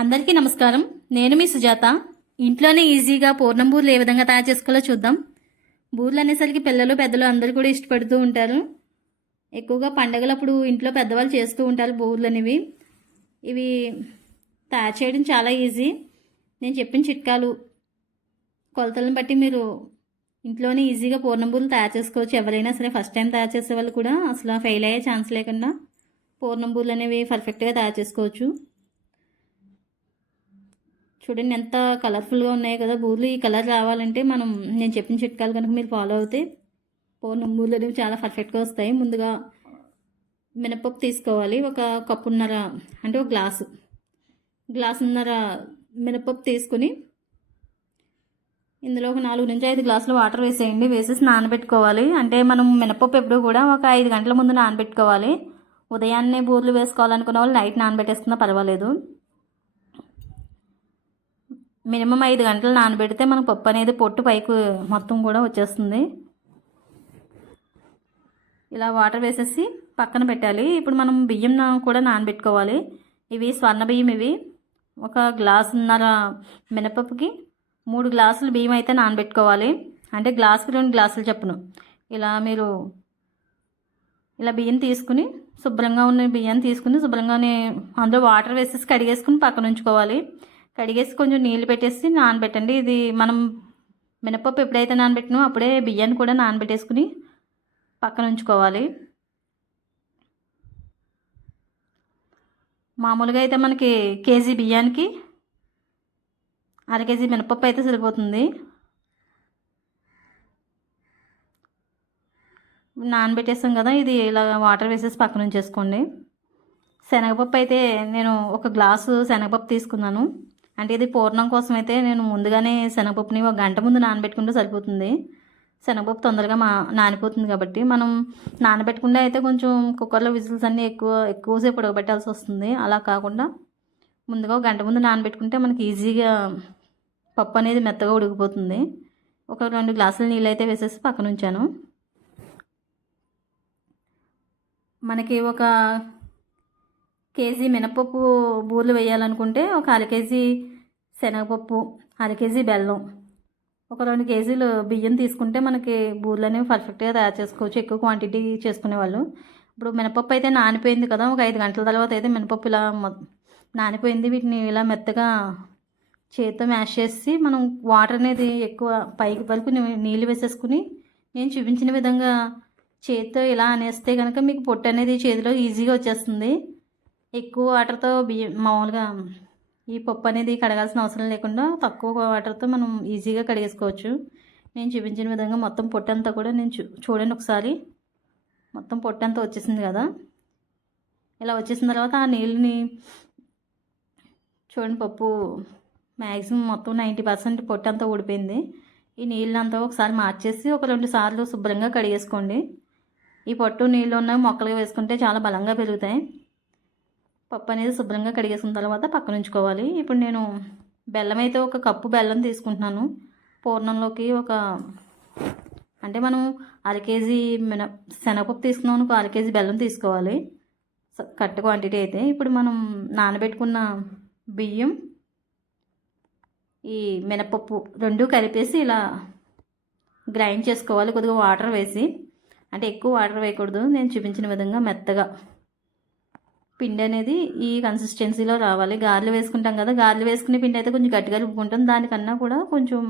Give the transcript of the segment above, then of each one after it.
అందరికీ నమస్కారం. నేను మీ సుజాత. ఇంట్లోనే ఈజీగా పూర్ణం బూర్లు ఏ విధంగా తయారు చేసుకోవాలో చూద్దాం. బూర్లు అనేసరికి పిల్లలు పెద్దలు అందరూ కూడా ఇష్టపడుతూ ఉంటారు. ఎక్కువగా పండగలప్పుడు ఇంట్లో పెద్దవాళ్ళు చేస్తూ ఉంటారు బూర్లు అనేవి. ఇవి తయారు చేయడం చాలా ఈజీ. నేను చెప్పిన చిట్కాలు కొలతలను బట్టి మీరు ఇంట్లోనే ఈజీగా పూర్ణం బూర్లు తయారు చేసుకోవచ్చు. ఎవరైనా సరే ఫస్ట్ టైం తయారు చేసే వాళ్ళు కూడా అసలు ఫెయిల్ అయ్యే ఛాన్స్ లేకుండా పూర్ణం బూర్లు అనేవి పర్ఫెక్ట్గా తయారు చేసుకోవచ్చు. చూడండి ఎంత కలర్ఫుల్గా ఉన్నాయి కదా బూర్లు. ఈ కలర్ రావాలంటే నేను చెప్పిన చిట్కాలు కనుక మీరు ఫాలో అవుతే పూర్ణం బూర్లు అనేవి చాలా పర్ఫెక్ట్గా వస్తాయి. ముందుగా మినపప్పు తీసుకోవాలి. ఒక కప్పున్నర అంటే ఒక గ్లాసున్నర మినపప్పు తీసుకుని ఇందులో ఒక 4 నుంచి 5 గ్లాసులు వాటర్ వేసేయండి. వేసేసి నానబెట్టుకోవాలి. అంటే మనం మినపప్పు ఎప్పుడు కూడా ఒక 5 గంటల ముందు నానబెట్టుకోవాలి. ఉదయాన్నే బూర్లు వేసుకోవాలనుకున్న వాళ్ళు నైట్ నానబెట్టేసుకున్నా పర్వాలేదు. మినిమం 5 గంటలు నానబెడితే మనకు పప్పు అనేది పొట్టు పైకి మొత్తం కూడా వచ్చేస్తుంది. ఇలా వాటర్ వేసేసి పక్కన పెట్టాలి. ఇప్పుడు మనం బియ్యం కూడా నానబెట్టుకోవాలి. ఇవి స్వర్ణ బియ్యం. ఇవి ఒక గ్లాసున్నర మినపప్పుకి 3 గ్లాసులు బియ్యం అయితే నానబెట్టుకోవాలి. అంటే గ్లాసుకి 2 గ్లాసులు చొప్పున మీరు ఇలా బియ్యం తీసుకుని శుభ్రంగా ఉన్న బియ్యాన్ని తీసుకుని శుభ్రంగానే అందులో వాటర్ వేసేసి కడిగేసుకుని పక్కన ఉంచుకోవాలి. కడిగేసి కొంచెం నీళ్ళు పెట్టేసి నానబెట్టండి. ఇది మనం మినపప్పు ఎప్పుడైతే నానబెట్టినామో అప్పుడే బియ్యాన్ని కూడా నానబెట్టేసుకుని పక్కన ఉంచుకోవాలి. మామూలుగా అయితే మనకి కేజీ బియ్యానికి అర కేజీ మినపప్పు అయితే సరిపోతుంది. నానబెట్టేస్తాం కదా, ఇది ఇలా వాటర్ వేసేసి పక్కన ఉంచేసుకోండి. శనగపప్పు అయితే నేను ఒక గ్లాసు శనగపప్పు తీసుకున్నాను. అంటే ఇది పూర్ణం కోసం అయితే నేను ముందుగానే శనగపప్పుని 1 గంట ముందు నానబెట్టుకుంటే సరిపోతుంది. శనగపప్పు తొందరగా నానిపోతుంది కాబట్టి మనం నానబెట్టకుండా అయితే కొంచెం కుక్కర్లో విజిల్స్ అన్నీ ఎక్కువసేపు ఉడకబెట్టాల్సి వస్తుంది. అలా కాకుండా ముందుగా 1 గంట ముందు నానబెట్టుకుంటే మనకి ఈజీగా పప్పు అనేది మెత్తగా ఉడికిపోతుంది. ఒక 2 గ్లాసుల నీళ్ళు అయితే వేసేసి పక్కన ఉంచాను. మనకి ఒక కేజీ మినపప్పు బూర్లు వేయాలనుకుంటే ఒక అర కేజీ శనగపప్పు, అర కేజీ బెల్లం, ఒక 2 కేజీలు బియ్యం తీసుకుంటే మనకి బూర్లు అనేవి పర్ఫెక్ట్గా తయారు చేసుకోవచ్చు. ఎక్కువ క్వాంటిటీ చేసుకునేవాళ్ళు. ఇప్పుడు మినపప్పు అయితే నానిపోయింది కదా, ఒక 5 గంటల తర్వాత అయితే మినపప్పు ఇలా నానిపోయింది. వీటిని ఇలా మెత్తగా చేతితో మ్యాష్ చేసి మనం వాటర్ అనేది ఎక్కువ పైకి వరకు నీళ్ళు వేసేసుకుని నేను చూపించిన విధంగా చేతితో ఇలా అనేస్తే కనుక మీకు పొట్టు అనేది చేతిలో ఈజీగా వచ్చేస్తుంది. ఎక్కువ వాటర్తో మామూలుగా ఈ పప్పు అనేది కడగాల్సిన అవసరం లేకుండా తక్కువ వాటర్తో మనం ఈజీగా కడిగేసుకోవచ్చు. నేను చూపించిన విధంగా మొత్తం పొట్టు అంతా కూడా చూడండి ఒకసారి. మొత్తం పొట్టు అంతా వచ్చేసింది కదా. ఇలా వచ్చేసిన తర్వాత ఆ నీళ్ళని చూడండి, పప్పు మ్యాక్సిమం మొత్తం 90% పొట్టు అంతా ఊడిపోయింది. ఈ నీళ్ళంతా ఒకసారి మార్చేసి ఒక 2 సార్లు శుభ్రంగా కడిగేసుకోండి. ఈ పొట్టు నీళ్ళు ఉన్న మొక్కలుగా వేసుకుంటే చాలా బలంగా పెరుగుతాయి. పప్పు అనేది శుభ్రంగా కడిగేసిన తర్వాత పక్కన ఉంచుకోవాలి. ఇప్పుడు నేను బెల్లం అయితే ఒక కప్పు బెల్లం తీసుకుంటున్నాను. పూర్ణంలోకి అంటే మనం అర కేజీ శనగపప్పు తీసుకున్నాం, ఒక అర కేజీ బెల్లం తీసుకోవాలి కరెక్ట్ క్వాంటిటీ అయితే. ఇప్పుడు మనం నానబెట్టుకున్న బియ్యం, ఈ మినపప్పు 2 కలిపేసి ఇలా గ్రైండ్ చేసుకోవాలి. కొద్దిగా వాటర్ వేసి, అంటే ఎక్కువ వాటర్ వేయకూడదు. నేను చూపించిన విధంగా మెత్తగా పిండి అనేది ఈ కన్సిస్టెన్సీలో రావాలి. గారెలు వేసుకుంటాం కదా, గారెలు వేసుకునే పిండి అయితే కొంచెం గట్టిగా రుబ్బుకుంటాం. దానికన్నా కూడా కొంచెం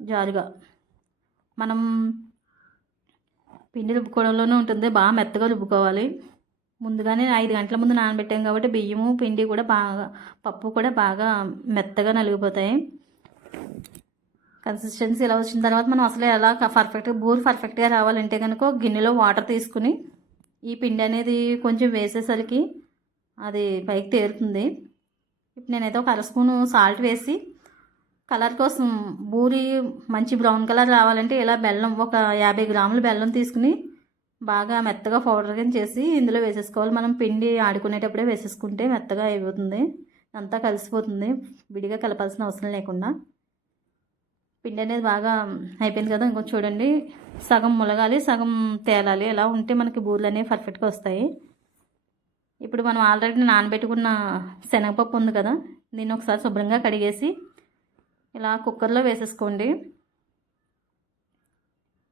జారుగా మనం పిండి రుబ్బుకోవడంలోనే ఉంటుంది. బాగా మెత్తగా రుబ్బుకోవాలి. ముందుగానే 5 గంటల ముందు నానబెట్టాం కాబట్టి బియ్యము పిండి కూడా పప్పు కూడా బాగా మెత్తగా నలిగిపోతాయి. కన్సిస్టెన్సీ ఇలా వచ్చిన తర్వాత మనం అసలు ఎలా పర్ఫెక్ట్గా రావాలంటే కనుక గిన్నెలో వాటర్ తీసుకుని ఈ పిండి అనేది కొంచెం వేసేసరికి అది పైకి తేరుతుంది. ఇప్పుడు నేనైతే ఒక 1 స్పూను సాల్ట్ వేసి కలర్ కోసం బూరి మంచి బ్రౌన్ కలర్ రావాలంటే ఇలా బెల్లం ఒక 50 గ్రాముల బెల్లం తీసుకుని బాగా మెత్తగా పౌడర్ చేసి ఇందులో వేసేసుకోవాలి. మనం పిండి ఆడుకునేటప్పుడే వేసేసుకుంటే మెత్తగా అయిపోతుంది, అంతా కలిసిపోతుంది, విడిగా కలపాల్సిన అవసరం లేకుండా. పిండి అనేది బాగా అయిపోయింది కదా. ఇంకొంచెం చూడండి, సగం ములగాలి, సగం తేలాలి. ఎలా ఉంటే మనకి బూర్లు అనేవి పర్ఫెక్ట్గా వస్తాయి. ఇప్పుడు మనం ఆల్రెడీ నానబెట్టుకున్న శనగపప్పు ఉంది కదా, దీన్ని ఒకసారి శుభ్రంగా కడిగేసి ఇలా కుక్కర్లో వేసేసుకోండి.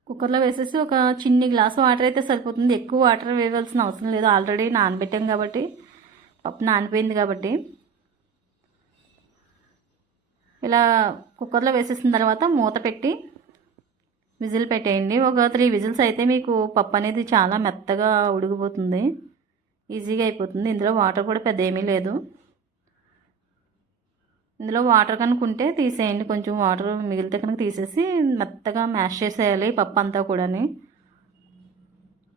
కుక్కర్లో వేసేసి ఒక చిన్ని గ్లాసు వాటర్ అయితే సరిపోతుంది. ఎక్కువ వాటర్ వేయవలసిన అవసరం లేదు, ఆల్రెడీ నానబెట్టాం కాబట్టి, పప్పు నానిపోయింది కాబట్టి. ఇలా కుక్కర్లో వేసేసిన తర్వాత మూత పెట్టి విజిల్ పెట్టేయండి. ఒక 3 విజిల్స్ అయితే మీకు పప్పు అనేది చాలా మెత్తగా ఉడికిపోతుంది, ఈజీగా అయిపోతుంది. ఇందులో వాటర్ కూడా పెద్ద ఏమీ లేదు. ఇందులో వాటర్ కనుకుంటే తీసేయండి, కొంచెం వాటర్ మిగిలితే కనుక తీసేసి మెత్తగా మ్యాష్ చేసేయాలి పప్పు అంతా కూడా.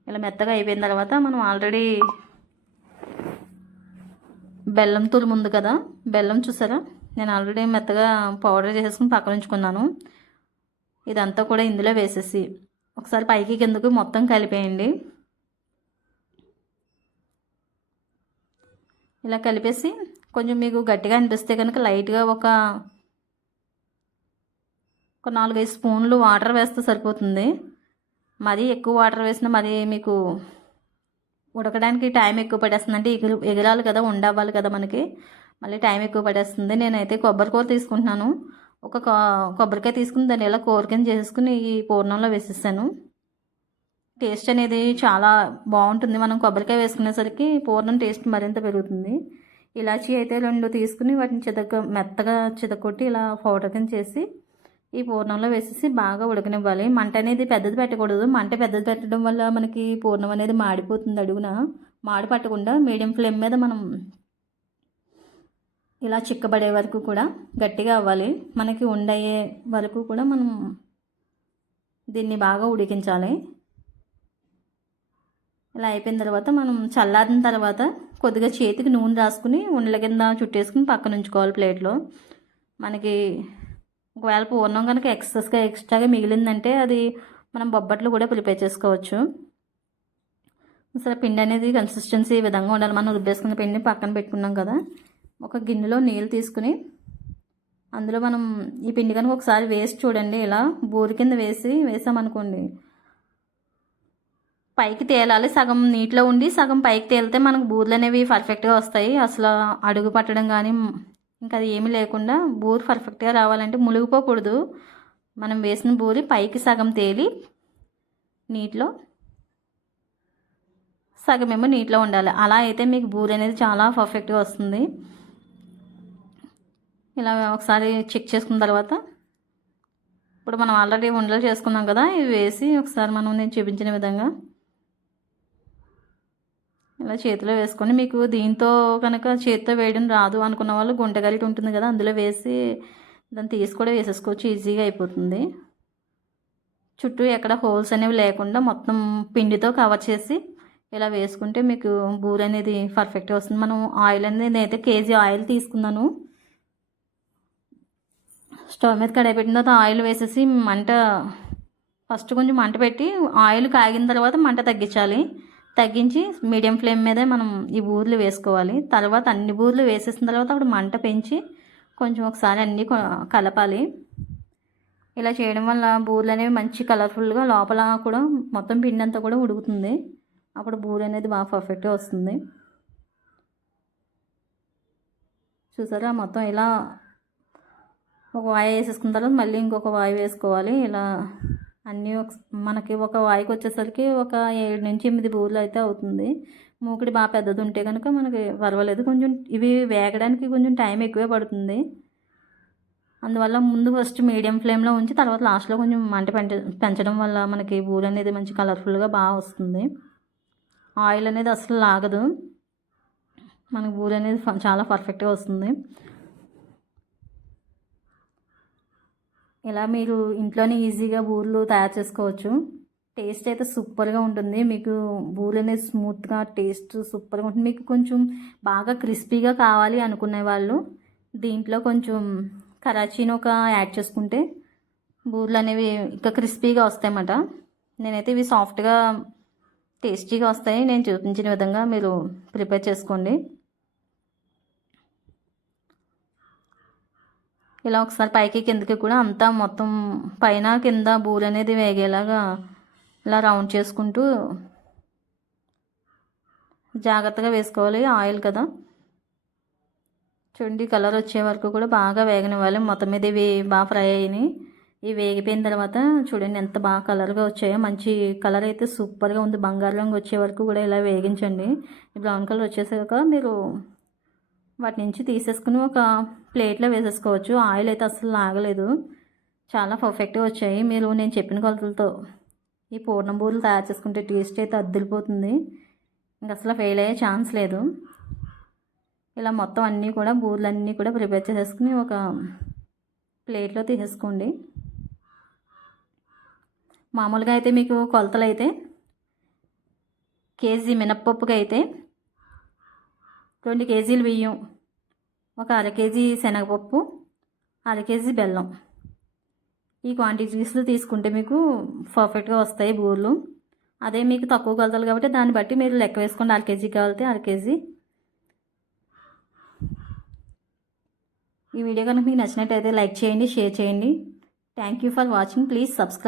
ఇలా మెత్తగా అయిపోయిన తర్వాత మనం ఆల్రెడీ బెల్లం తురుము ఉంది కదా, బెల్లం చూసారా, నేను ఆల్రెడీ మెత్తగా పౌడర్ చేసేసుకుని పక్కన ఉంచుకున్నాను. ఇదంతా కూడా ఇందులో వేసేసి ఒకసారి పైకి కిందకు మొత్తం కలిపేయండి. ఇలా కలిపేసి కొంచెం మీకు గట్టిగా అనిపిస్తే కనుక లైట్గా ఒక 4-5 స్పూన్లు వాటర్ వేస్తే సరిపోతుంది. మరీ ఎక్కువ వాటర్ వేసినా మరీ మీకు ఉడకడానికి టైం ఎక్కువ పడేస్తుంది. అంటే ఎగరాలి కదా, ఉండవ్వాలి కదా మనకి, మళ్ళీ టైం ఎక్కువ పడేస్తుంది. నేనైతే కొబ్బరికూర తీసుకుంటున్నాను. ఒక కొబ్బరికాయ తీసుకుని దాన్ని ఇలా కూరకింద చేసుకుని ఈ పూర్ణంలో వేసేసాను. టేస్ట్ అనేది చాలా బాగుంటుంది. మనం కొబ్బరికాయ వేసుకునేసరికి పూర్ణం టేస్ట్ మరింత పెరుగుతుంది. ఇలాచీ అయితే 2 తీసుకుని వాటిని మెత్తగా చితకొట్టి ఇలా పౌడర్ కింద చేసి ఈ పూర్ణంలో వేసేసి బాగా ఉడకనివ్వాలి. మంట అనేది పెద్దది పెట్టకూడదు. మంట పెద్దది పెట్టడం వల్ల మనకి పూర్ణం అనేది మాడిపోతుంది, అడుగున మాడి పట్టకుండా మీడియం ఫ్లేమ్ మీద మనం ఇలా చిక్కబడే వరకు కూడా గట్టిగా అవ్వాలి. మనకి ఉండయ్యే వరకు కూడా మనం దీన్ని బాగా ఉడికించాలి. ఇలా అయిపోయిన తర్వాత మనం చల్లారిన తర్వాత కొద్దిగా చేతికి నూనె రాసుకుని ఉండల కింద చుట్టేసుకుని పక్కన ఉంచుకోవాలి ప్లేట్లో. మనకి ఒకవేళ పూర్ణం కనుక ఎక్స్ట్రాగా మిగిలిందంటే అది మనం బొబ్బట్లు కూడా ప్రిపేర్ చేసుకోవచ్చు. అసలు పిండి అనేది కన్సిస్టెన్సీ ఈ విధంగా ఉండాలి. మనం రుబ్బేసుకున్న పిండిని పక్కన పెట్టుకున్నాం కదా, ఒక గిన్నెలో నీళ్ళు తీసుకుని అందులో మనం ఈ పిండి కనుక ఒకసారి వేసి చూడండి. ఇలా బూరి కింద వేసామనుకోండి, పైకి తేలాలి. సగం నీటిలో ఉండి సగం పైకి తేలితే మనకు బూరెలు అనేవి పర్ఫెక్ట్గా వస్తాయి. అసలు అడుగు పట్టడం కానీ ఇంకా అది ఏమీ లేకుండా బూరి పర్ఫెక్ట్గా రావాలంటే మునిగిపోకూడదు. మనం వేసిన బూరి పైకి సగం తేలి నీటిలో, సగమేమో నీటిలో ఉండాలి. అలా అయితే మీకు బూరి అనేది చాలా పర్ఫెక్ట్గా వస్తుంది. ఇలా ఒకసారి చెక్ చేసుకున్న తర్వాత ఇప్పుడు మనం ఆల్రెడీ ఉండలు చేసుకున్నాం కదా, ఇవి వేసి ఒకసారి నేను చూపించిన విధంగా ఇలా చేతిలో వేసుకొని, మీకు దీంతో కనుక చేతితో వేయడం రాదు అనుకున్న వాళ్ళు గుంట గరిటె ఉంటుంది కదా, అందులో వేసి దాన్ని తీసి కూడా వేసేసుకోవచ్చు, ఈజీగా అయిపోతుంది. చుట్టూ ఎక్కడ హోల్స్ అనేవి లేకుండా మొత్తం పిండితో కవర్ చేసి ఇలా వేసుకుంటే మీకు బూరె అనేది పర్ఫెక్ట్గా వస్తుంది. మనం ఆయిల్ అనేది నేనైతే కేజీ ఆయిల్ తీసుకున్నాను. స్టవ్ మీద కడాయి పెట్టిన తర్వాత ఆయిల్ వేసేసి ఫస్ట్ కొంచెం మంట పెట్టి ఆయిల్ కాగిన తర్వాత మంట తగ్గించాలి. తగ్గించి మీడియం ఫ్లేమ్ మీదే మనం ఈ బూరెలు వేసుకోవాలి. తర్వాత అన్ని బూరెలు వేసేసిన తర్వాత అప్పుడు మంట పెంచి కొంచెం ఒకసారి అన్నీ కలపాలి. ఇలా చేయడం వల్ల బూరెలు అనేవి మంచి కలర్ఫుల్గా లోపల కూడా మొత్తం పిండి అంతా కూడా ఉడుకుతుంది. అప్పుడు బూరె అనేది బాగా పర్ఫెక్ట్గా వస్తుంది. చూసారా, మొత్తం ఇలా ఒక వాయి వేసేసుకున్న తర్వాత మళ్ళీ ఇంకొక వాయి వేసుకోవాలి. ఇలా అన్నీ మనకి ఒక వాయికి వచ్చేసరికి ఒక 7-8 బూరెలు అయితే అవుతుంది. మూకుడి బాగా పెద్దది ఉంటే కనుక మనకి పర్వాలేదు. కొంచెం ఇవి వేగడానికి కొంచెం టైం ఎక్కువే పడుతుంది. అందువల్ల ముందు ఫస్ట్ మీడియం ఫ్లేమ్లో ఉంచి తర్వాత లాస్ట్లో కొంచెం మంట పెంచడం వల్ల మనకి బూరె అనేది మంచి కలర్ఫుల్గా బాగా వస్తుంది. ఆయిల్ అనేది అసలు లాగదు, మనకి బూరె అనేది చాలా పర్ఫెక్ట్గా వస్తుంది. ఇలా మీరు ఇంట్లోనే ఈజీగా బూరెలు తయారు చేసుకోవచ్చు. టేస్ట్ అయితే సూపర్గా ఉంటుంది. మీకు బూరెలు అనేది స్మూత్గా టేస్ట్ సూపర్గా ఉంటుంది. మీకు కొంచెం బాగా క్రిస్పీగా కావాలి అనుకునే వాళ్ళు దీంట్లో కొంచెం కరాచీని యాడ్ చేసుకుంటే బూరెలు అనేవి ఇంకా క్రిస్పీగా వస్తాయన్నమాట. నేనైతే ఇవి సాఫ్ట్గా టేస్టీగా వస్తాయి. నేను చూపించిన విధంగా మీరు ప్రిపేర్ చేసుకోండి. ఇలా ఒకసారి పైకి కిందకి కూడా అంతా మొత్తం పైన కింద బూరె అనేది వేగేలాగా ఇలా రౌండ్ చేసుకుంటూ జాగ్రత్తగా వేసుకోవాలి, ఆయిల్ కదా. చూడండి కలర్ వచ్చే వరకు కూడా బాగా వేగనివ్వాలి. మొత్తం మీద ఇవి బాగా ఫ్రై అయినాయి. ఇవి వేగిపోయిన తర్వాత చూడండి ఎంత బాగా కలర్గా వచ్చాయో. మంచి కలర్ అయితే సూపర్గా ఉంది. బంగారు రంగు వచ్చే వరకు కూడా ఇలా వేగించండి. ఈ బ్రౌన్ కలర్ వచ్చేసాక మీరు వాటి నుంచి తీసేసుకుని ఒక ప్లేట్లో వేసేసుకోవచ్చు. ఆయిల్ అయితే అసలు లాగలేదు, చాలా పర్ఫెక్ట్గా వచ్చాయి. మీరు నేను చెప్పిన కొలతలతో ఈ పూర్ణం బూరెలు తయారు చేసుకుంటే టేస్ట్ అయితే అద్దరిపోతుంది. ఇంక అసలు ఫెయిల్ అయ్యే ఛాన్స్ లేదు. ఇలా మొత్తం అన్నీ కూడా బూరెలన్నీ కూడా ప్రిపేర్ చేసేసుకుని ఒక ప్లేట్లో తీసేసుకోండి. మామూలుగా అయితే మీకు కొలతలు అయితే కేజీ మినప్పప్పుకి అయితే 2 కేజీలు బియ్యం, ఒక అర కేజీ శనగపప్పు, అర కేజీ బెల్లం, ఈ క్వాంటిటీస్లో తీసుకుంటే మీకు పర్ఫెక్ట్గా వస్తాయి బూరెలు. అదే మీకు తక్కువ కొలతలు కాబట్టి దాన్ని బట్టి మీరు లెక్క వేసుకోండి. అర కేజీ కావాలితే అర కేజీ. ఈ వీడియో కనుక మీకు నచ్చినట్టయితే లైక్ చేయండి, షేర్ చేయండి. Thank you for watching. Please subscribe.